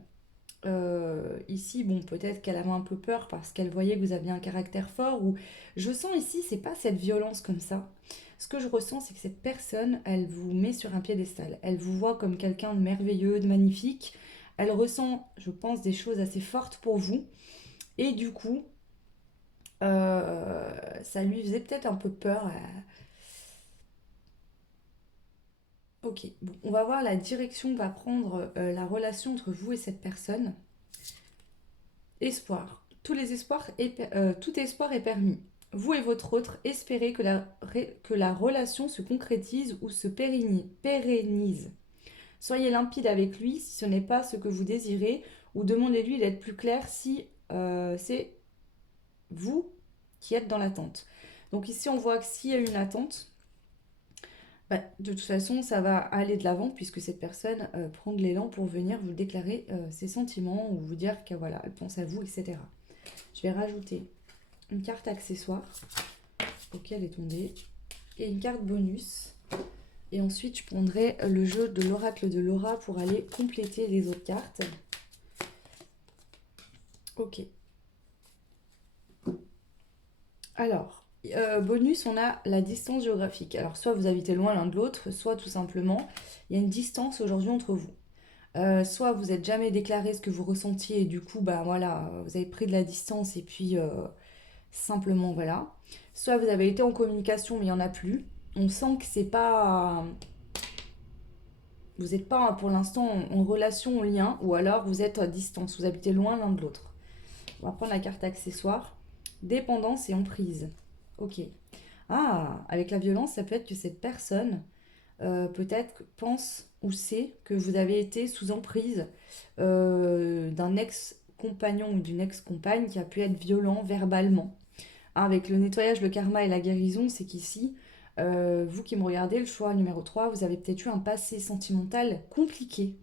ici, bon, peut-être qu'elle avait un peu peur parce qu'elle voyait que vous aviez un caractère fort. Ou je sens ici, c'est pas cette violence comme ça. Ce que je ressens, c'est que cette personne, elle vous met sur un piédestal. Elle vous voit comme quelqu'un de merveilleux, de magnifique. Elle ressent, je pense, des choses assez fortes pour vous. Et du coup, ça lui faisait peut-être un peu peur. Ok, bon, on va voir la direction que va prendre la relation entre vous et cette personne. Espoir. Tout espoir est permis. Vous et votre autre espérez que la relation se concrétise ou se pérennise. Soyez limpide avec lui si ce n'est pas ce que vous désirez ou demandez-lui d'être plus clair si c'est vous qui êtes dans l'attente. Donc ici, on voit que s'il y a une attente, bah, de toute façon, ça va aller de l'avant puisque cette personne prend de l'élan pour venir vous déclarer ses sentiments ou vous dire qu'elle voilà, elle pense à vous, etc. Je vais rajouter une carte accessoire. Ok, elle est tombée. Et une carte bonus. Et ensuite, je prendrai le jeu de l'oracle de Laura pour aller compléter les autres cartes. Ok. Alors, bonus, on a la distance géographique. Alors, soit vous habitez loin l'un de l'autre, soit tout simplement, il y a une distance aujourd'hui entre vous. Soit vous n'êtes jamais déclaré ce que vous ressentiez et du coup, bah voilà, vous avez pris de la distance et puis simplement voilà. Soit vous avez été en communication mais il n'y en a plus. On sent que c'est pas... Vous n'êtes pas pour l'instant en relation, en lien, ou alors vous êtes à distance, vous habitez loin l'un de l'autre. On va prendre la carte accessoire. Dépendance et emprise. Ok. Ah, avec la violence, ça peut être que cette personne peut-être pense ou sait que vous avez été sous emprise d'un ex-compagnon ou d'une ex-compagne qui a pu être violent verbalement. Ah, avec le nettoyage, le karma et la guérison, c'est qu'ici, vous qui me regardez, le choix numéro 3, vous avez peut-être eu un passé sentimental compliqué.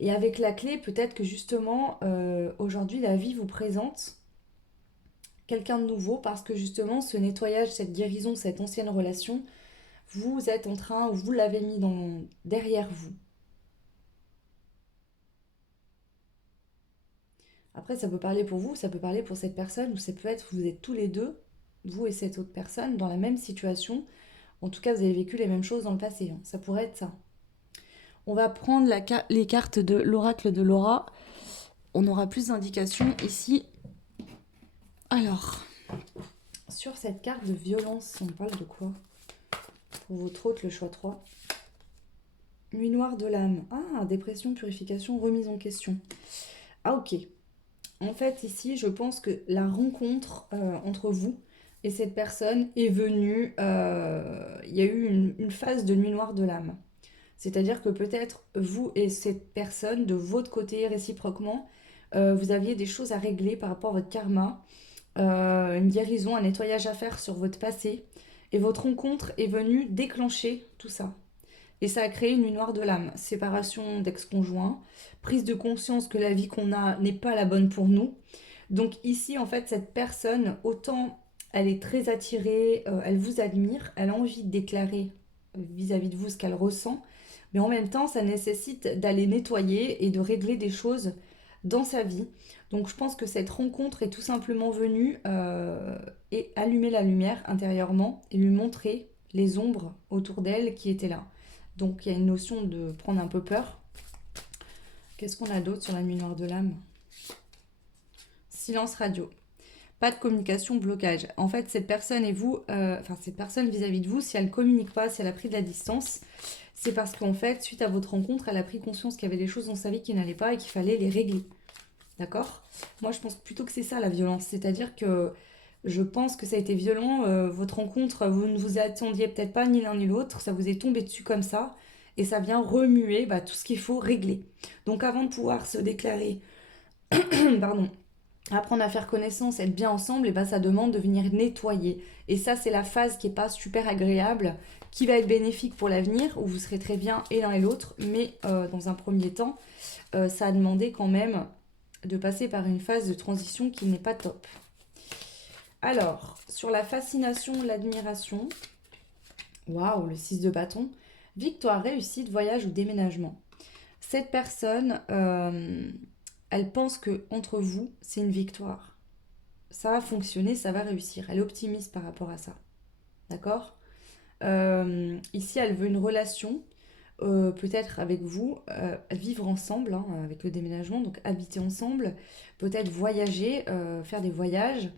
Et avec la clé, peut-être que justement, aujourd'hui, la vie vous présente quelqu'un de nouveau parce que justement, ce nettoyage, cette guérison, cette ancienne relation, vous êtes en train, ou vous l'avez mis derrière vous. Après, ça peut parler pour vous, ça peut parler pour cette personne, ou ça peut être vous êtes tous les deux, vous et cette autre personne, dans la même situation. En tout cas, vous avez vécu les mêmes choses dans le passé. Ça pourrait être ça. On va prendre les cartes de l'oracle de Laura. On aura plus d'indications ici. Alors, sur cette carte de violence, on parle de quoi? Pour votre hôte, le choix 3. Nuit noire de l'âme. Ah, dépression, purification, remise en question. Ah, ok. En fait, ici, je pense que la rencontre entre vous et cette personne est venue. Il y a eu une phase de nuit noire de l'âme. C'est-à-dire que peut-être vous et cette personne, de votre côté, réciproquement, vous aviez des choses à régler par rapport à votre karma, une guérison, un nettoyage à faire sur votre passé. Et votre rencontre est venue déclencher tout ça. Et ça a créé une nuit noire de l'âme, séparation d'ex-conjoints, prise de conscience que la vie qu'on a n'est pas la bonne pour nous. Donc ici, en fait, cette personne, autant elle est très attirée, elle vous admire, elle a envie de déclarer vis-à-vis de vous ce qu'elle ressent, mais en même temps, ça nécessite d'aller nettoyer et de régler des choses dans sa vie. Donc je pense que cette rencontre est tout simplement venue et allumer la lumière intérieurement et lui montrer les ombres autour d'elle qui étaient là. Donc il y a une notion de prendre un peu peur. Qu'est-ce qu'on a d'autre sur la nuit noire de l'âme? Silence radio. Pas de communication, blocage. En fait, cette personne et vous, cette personne vis-à-vis de vous, si elle ne communique pas, si elle a pris de la distance, c'est parce qu'en fait, suite à votre rencontre, elle a pris conscience qu'il y avait des choses dans sa vie qui n'allaient pas et qu'il fallait les régler. D'accord? Moi, je pense plutôt que c'est ça la violence. C'est-à-dire que je pense que ça a été violent. Votre rencontre, vous ne vous attendiez peut-être pas ni l'un ni l'autre. Ça vous est tombé dessus comme ça. Et ça vient remuer tout ce qu'il faut régler. Donc avant de pouvoir se déclarer, pardon, apprendre à faire connaissance, être bien ensemble, et ça demande de venir nettoyer. Et ça, c'est la phase qui n'est pas super agréable, qui va être bénéfique pour l'avenir, où vous serez très bien et l'un et l'autre. Mais dans un premier temps, ça a demandé quand même de passer par une phase de transition qui n'est pas top. Alors, sur la fascination, l'admiration, waouh, le 6 de bâton, victoire, réussite, voyage ou déménagement. Cette personne, elle pense que entre vous, c'est une victoire. Ça va fonctionner, ça va réussir. Elle est optimiste par rapport à ça. D'accord? Ici, elle veut une relation, peut-être avec vous, vivre ensemble, hein, avec le déménagement, donc habiter ensemble, peut-être voyager, faire des voyages.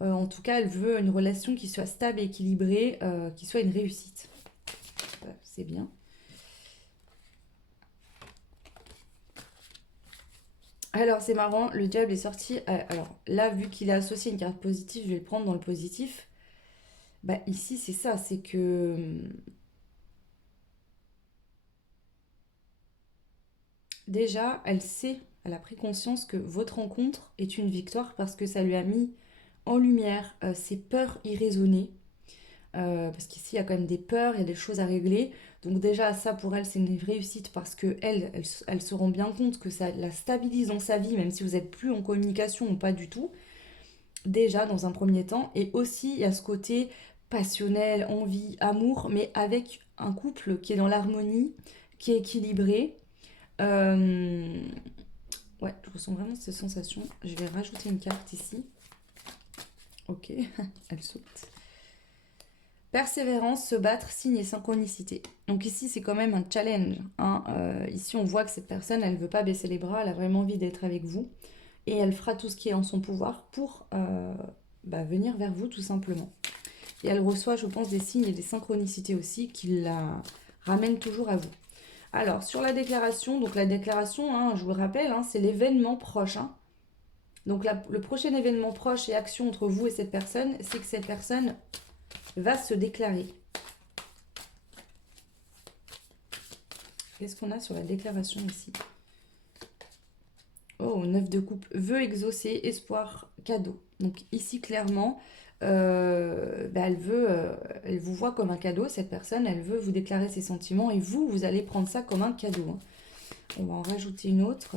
En tout cas, elle veut une relation qui soit stable et équilibrée, qui soit une réussite. C'est bien. Alors, c'est marrant, le diable est sorti. Alors, là, vu qu'il a associé une carte positive, je vais le prendre dans le positif. Ici, c'est ça, c'est que déjà, elle a pris conscience que votre rencontre est une victoire parce que ça lui a mis en lumière ses peurs irraisonnées. Parce qu'ici, il y a quand même des peurs, il y a des choses à régler. Donc déjà, ça pour elle, c'est une réussite parce que elle se rend bien compte que ça la stabilise dans sa vie, même si vous n'êtes plus en communication ou pas du tout. Déjà, dans un premier temps. Et aussi, il y a ce côté passionnel, envie, amour, mais avec un couple qui est dans l'harmonie, qui est équilibré. Euh, Ouais, je ressens vraiment cette sensation. Je vais rajouter une carte ici. Ok, elle saute. Persévérance, se battre, signe et synchronicité. Donc ici, c'est quand même un challenge, hein. Ici, on voit que cette personne, elle ne veut pas baisser les bras, elle a vraiment envie d'être avec vous. Et elle fera tout ce qui est en son pouvoir pour venir vers vous, tout simplement. Et elle reçoit, je pense, des signes et des synchronicités aussi qui la ramènent toujours à vous. Alors, sur la déclaration, donc la déclaration, hein, je vous le rappelle, hein, c'est l'événement proche, hein. Donc le prochain événement proche et action entre vous et cette personne, c'est que cette personne va se déclarer. Qu'est-ce qu'on a sur la déclaration ici? Oh, 9 de coupe. Vœu exaucé, espoir, cadeau. Donc ici, clairement, elle vous voit comme un cadeau, cette personne, elle veut vous déclarer ses sentiments et vous allez prendre ça comme un cadeau, hein. On va en rajouter une autre.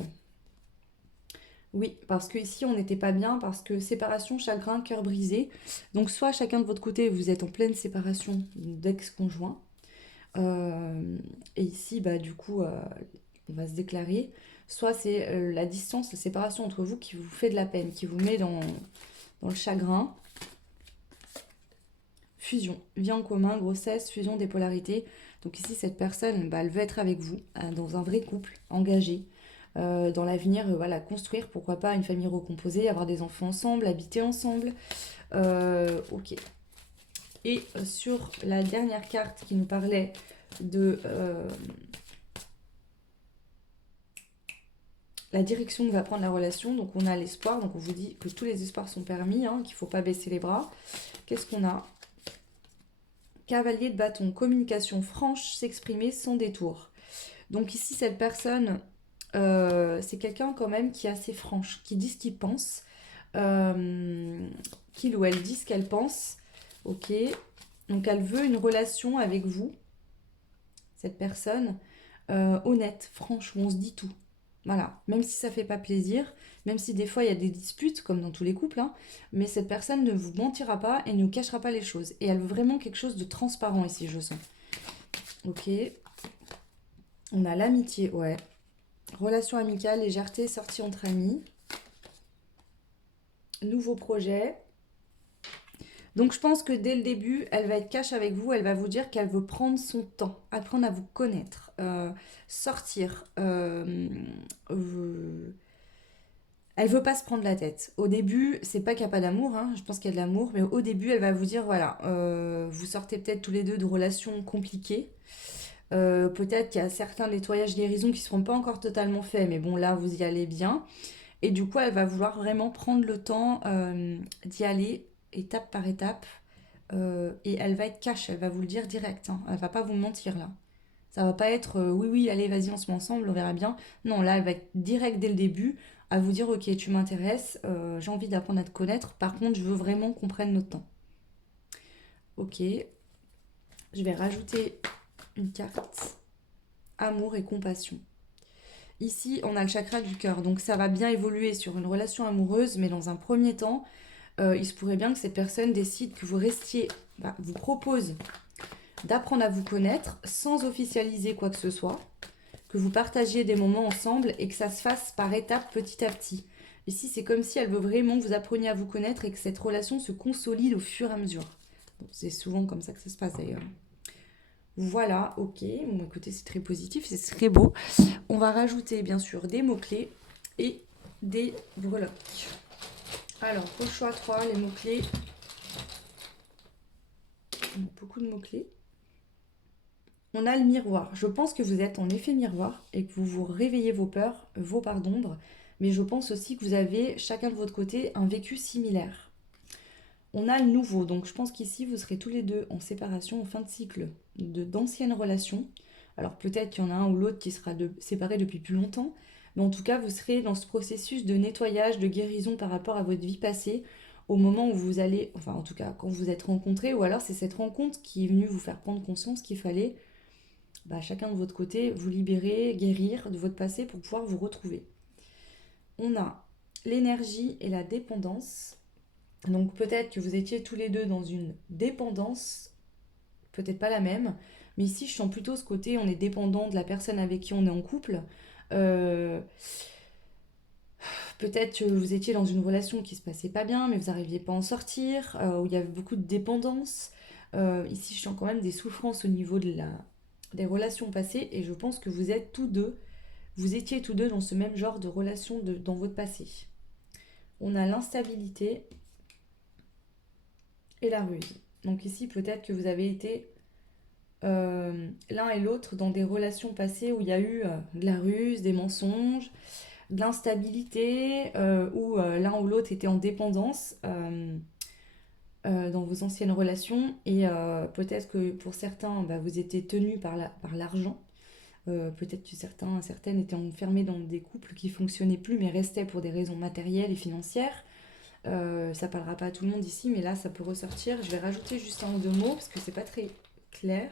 Oui, parce que ici on n'était pas bien, parce que séparation, chagrin, cœur brisé. Donc soit chacun de votre côté, vous êtes en pleine séparation d'ex-conjoint. Et ici, du coup, on va se déclarer. Soit c'est la distance, la séparation entre vous qui vous fait de la peine, qui vous met dans le chagrin. Fusion, vie en commun, grossesse, fusion des polarités. Donc ici, cette personne, elle veut être avec vous, dans un vrai couple, engagé. dans l'avenir, voilà, construire, pourquoi pas, une famille recomposée, avoir des enfants ensemble, habiter ensemble. Ok. Et sur la dernière carte qui nous parlait de la direction que va prendre la relation, donc on a l'espoir, donc on vous dit que tous les espoirs sont permis, hein, qu'il ne faut pas baisser les bras. Qu'est-ce qu'on a? Cavalier de bâton, communication franche, s'exprimer sans détour. Donc ici, cette personne, c'est quelqu'un quand même qui est assez franche, qui dit ce qu'il pense, qu'il ou elle dit ce qu'elle pense. Ok, donc elle veut une relation avec vous, cette personne, honnête, franche, où on se dit tout. Voilà, même si ça fait pas plaisir, même si des fois il y a des disputes, comme dans tous les couples, hein, mais cette personne ne vous mentira pas et ne cachera pas les choses. Et elle veut vraiment quelque chose de transparent ici, je sens. Ok, on a l'amitié, ouais. Relation amicale, légèreté, sortie entre amis. Nouveau projet. Donc je pense que dès le début, elle va être cash avec vous, elle va vous dire qu'elle veut prendre son temps, apprendre à vous connaître, sortir. Elle veut pas se prendre la tête. Au début, c'est pas qu'il n'y a pas d'amour, hein, je pense qu'il y a de l'amour, mais au début, elle va vous dire, voilà, vous sortez peut-être tous les deux de relations compliquées. Peut-être qu'il y a certains nettoyages guérisons qui ne seront pas encore totalement faits, mais bon, là, vous y allez bien. Et du coup, elle va vouloir vraiment prendre le temps d'y aller étape par étape. Et elle va être cash, elle va vous le dire direct, hein. Elle va pas vous mentir là. Ça va pas être oui, oui, allez, vas-y, on se met ensemble, on verra bien. Non, là, elle va être direct dès le début à vous dire, ok, tu m'intéresses, j'ai envie d'apprendre à te connaître. Par contre, je veux vraiment qu'on prenne notre temps. Ok, je vais rajouter une carte amour et compassion. Ici, on a le chakra du cœur, donc ça va bien évoluer sur une relation amoureuse, mais dans un premier temps, il se pourrait bien que cette personne décide que vous restiez, bah, vous propose d'apprendre à vous connaître sans officialiser quoi que ce soit, que vous partagiez des moments ensemble et que ça se fasse par étapes petit à petit. Ici, c'est comme si elle veut vraiment que vous appreniez à vous connaître et que cette relation se consolide au fur et à mesure. Bon, c'est souvent comme ça que ça se passe d'ailleurs. Voilà, ok. Bon, écoutez, c'est très positif, c'est très beau. On va rajouter bien sûr des mots-clés et des breloques. Alors, au choix 3, les mots-clés. On a beaucoup de mots-clés. On a le miroir. Je pense que vous êtes en effet miroir et que vous vous réveillez vos peurs, vos parts d'ombre, mais je pense aussi que vous avez chacun de votre côté un vécu similaire. On a le nouveau, donc je pense qu'ici vous serez tous les deux en séparation en fin de cycle d'anciennes relations. Alors peut-être qu'il y en a un ou l'autre qui sera séparé depuis plus longtemps, mais en tout cas vous serez dans ce processus de nettoyage, de guérison par rapport à votre vie passée au moment où vous allez, enfin en tout cas quand vous êtes rencontrés, ou alors c'est cette rencontre qui est venue vous faire prendre conscience qu'il fallait chacun de votre côté vous libérer, guérir de votre passé pour pouvoir vous retrouver. On a l'énergie et la dépendance. Donc peut-être que vous étiez tous les deux dans une dépendance, peut-être pas la même, mais ici je sens plutôt ce côté on est dépendant de la personne avec qui on est en couple. Euh, Peut-être que vous étiez dans une relation qui se passait pas bien, mais vous n'arriviez pas à en sortir, où il y avait beaucoup de dépendance. Ici je sens quand même des souffrances au niveau des relations passées, et je pense que vous étiez tous deux dans ce même genre de relation dans votre passé. On a l'instabilité et la ruse. Donc ici, peut-être que vous avez été l'un et l'autre dans des relations passées où il y a eu de la ruse, des mensonges, de l'instabilité, où l'un ou l'autre était en dépendance dans vos anciennes relations. Et peut-être que pour certains, vous étiez tenus par l'argent. Peut-être que certaines étaient enfermées dans des couples qui fonctionnaient plus mais restaient pour des raisons matérielles et financières. Ça parlera pas à tout le monde ici, mais là ça peut ressortir. Je vais rajouter juste un ou deux mots parce que c'est pas très clair.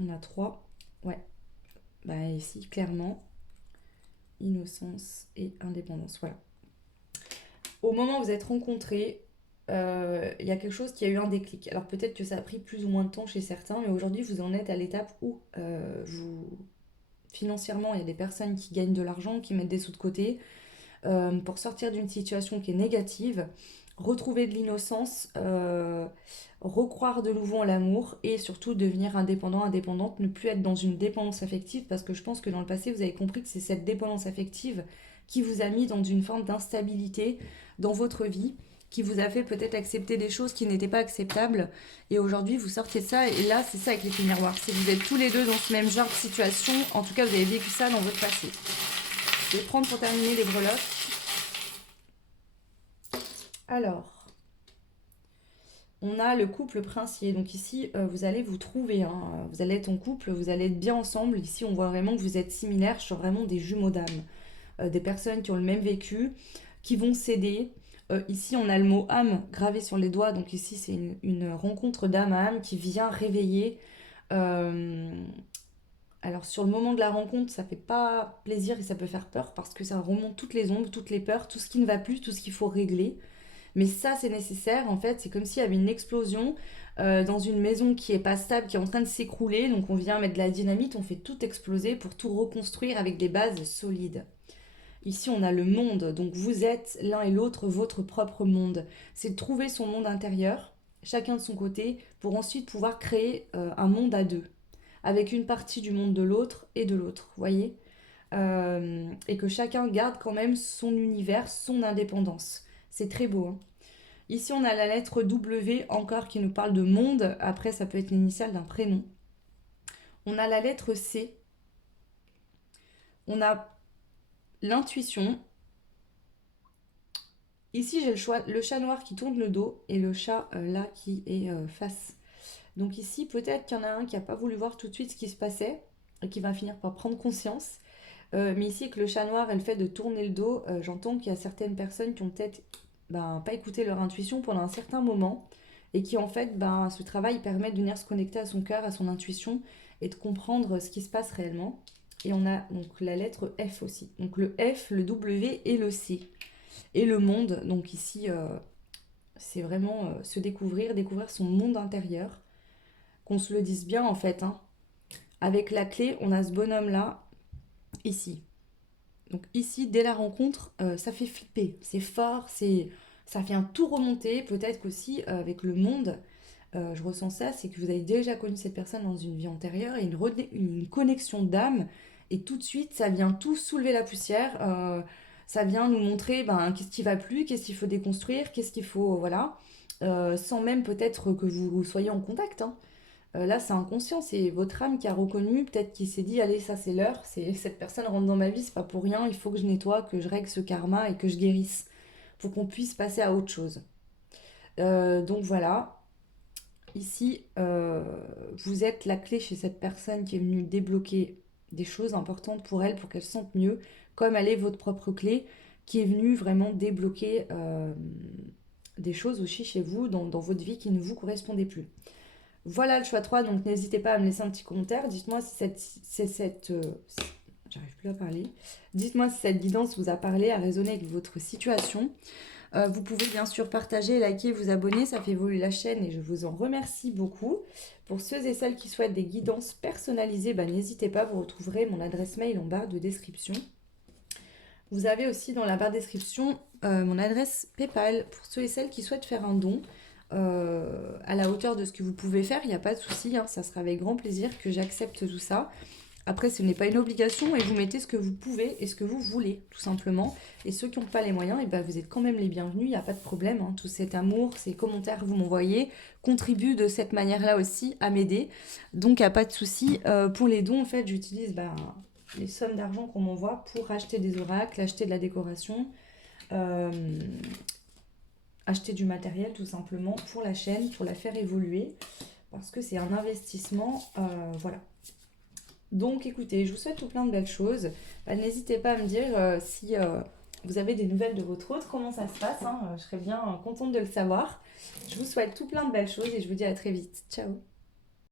On a trois. Ouais. Ici, clairement, innocence et indépendance. Voilà. Au moment où vous êtes rencontrés, il y a quelque chose qui a eu un déclic. Alors peut-être que ça a pris plus ou moins de temps chez certains, mais aujourd'hui vous en êtes à l'étape où financièrement, il y a des personnes qui gagnent de l'argent, qui mettent des sous de côté pour sortir d'une situation qui est négative. retrouver de l'innocence, recroire de nouveau en l'amour et surtout devenir indépendant, indépendante, ne plus être dans une dépendance affective parce que je pense que dans le passé, vous avez compris que c'est cette dépendance affective qui vous a mis dans une forme d'instabilité dans votre vie, qui vous a fait peut-être accepter des choses qui n'étaient pas acceptables et aujourd'hui vous sortez de ça et là c'est ça avec l'effet miroir, c'est que vous êtes tous les deux dans ce même genre de situation, en tout cas vous avez vécu ça dans votre passé. Je vais prendre pour terminer les breloques. Alors, on a le couple princier. Donc ici, vous allez vous trouver, hein. Vous allez être en couple, vous allez être bien ensemble. Ici, on voit vraiment que vous êtes similaires sur vraiment des jumeaux d'âme. Des personnes qui ont le même vécu, qui vont s'aider. Ici, on a le mot âme gravé sur les doigts. Donc ici, c'est une rencontre d'âme à âme qui vient réveiller. euh, alors sur le moment de la rencontre, ça fait pas plaisir et ça peut faire peur parce que ça remonte toutes les ombres, toutes les peurs, tout ce qui ne va plus, tout ce qu'il faut régler. Mais ça, c'est nécessaire. En fait, c'est comme s'il y avait une explosion dans une maison qui est pas stable, qui est en train de s'écrouler. Donc, on vient mettre de la dynamite, on fait tout exploser pour tout reconstruire avec des bases solides. Ici, on a le monde. Donc, vous êtes l'un et l'autre votre propre monde. C'est de trouver son monde intérieur, chacun de son côté, pour ensuite pouvoir créer un monde à deux, avec une partie du monde de l'autre et de l'autre. Voyez. Et que chacun garde quand même son univers, son indépendance. C'est très beau, hein. Ici, on a la lettre W encore qui nous parle de monde. Après, ça peut être l'initiale d'un prénom. On a la lettre C. On a l'intuition. Ici, j'ai le chat noir qui tourne le dos et le chat là qui est face. Donc ici, peut-être qu'il y en a un qui n'a pas voulu voir tout de suite ce qui se passait et qui va finir par prendre conscience. Mais ici, avec le chat noir et le fait de tourner le dos, j'entends qu'il y a certaines personnes qui ont peut-être pas écouté leur intuition pendant un certain moment et qui en fait, ce travail permet de venir se connecter à son cœur, à son intuition et de comprendre ce qui se passe réellement. Et on a donc la lettre F aussi. Donc le F, le W et le C. Et le monde, donc ici, c'est vraiment se découvrir, découvrir son monde intérieur. Qu'on se le dise bien en fait, hein. Avec la clé, on a ce bonhomme-là, ici. Donc ici, dès la rencontre, ça fait flipper. C'est fort, ça vient tout remonter. Peut-être qu'aussi, avec le monde, je ressens ça, c'est que vous avez déjà connu cette personne dans une vie antérieure et une connexion d'âme. Et tout de suite, ça vient tout soulever la poussière. Ça vient nous montrer qu'est-ce qui va plus, qu'est-ce qu'il faut déconstruire, qu'est-ce qu'il faut, voilà. Sans même peut-être que vous soyez en contact, hein. Là, c'est inconscient, c'est votre âme qui a reconnu, peut-être qui s'est dit, allez, ça c'est l'heure, cette personne rentre dans ma vie, c'est pas pour rien, il faut que je nettoie, que je règle ce karma et que je guérisse, pour qu'on puisse passer à autre chose. Donc voilà, ici, vous êtes la clé chez cette personne qui est venue débloquer des choses importantes pour elle, pour qu'elle se sente mieux, comme elle est votre propre clé, qui est venue vraiment débloquer des choses aussi chez vous, dans votre vie qui ne vous correspondaient plus. Voilà le choix 3, donc n'hésitez pas à me laisser un petit commentaire. Dites-moi j'arrive plus à parler. Dites-moi si cette guidance vous a parlé, a résonné avec votre situation. Vous pouvez bien sûr partager, liker, vous abonner, ça fait évoluer la chaîne et je vous en remercie beaucoup. Pour ceux et celles qui souhaitent des guidances personnalisées, n'hésitez pas, vous retrouverez mon adresse mail en barre de description. Vous avez aussi dans la barre de description mon adresse PayPal pour ceux et celles qui souhaitent faire un don. À la hauteur de ce que vous pouvez faire, il n'y a pas de souci, hein, ça sera avec grand plaisir que j'accepte tout ça. Après, ce n'est pas une obligation et vous mettez ce que vous pouvez et ce que vous voulez, tout simplement. Et ceux qui n'ont pas les moyens, vous êtes quand même les bienvenus, il n'y a pas de problème, hein. Tout cet amour, ces commentaires que vous m'envoyez contribuent de cette manière-là aussi à m'aider. Donc, il n'y a pas de souci. Pour les dons, en fait, j'utilise les sommes d'argent qu'on m'envoie pour acheter des oracles, acheter de la décoration. Acheter du matériel tout simplement pour la chaîne, pour la faire évoluer, parce que c'est un investissement, voilà. Donc écoutez, je vous souhaite tout plein de belles choses. N'hésitez pas à me dire si vous avez des nouvelles de votre autre, comment ça se passe, hein. Je serais bien contente de le savoir. Je vous souhaite tout plein de belles choses et je vous dis à très vite. Ciao.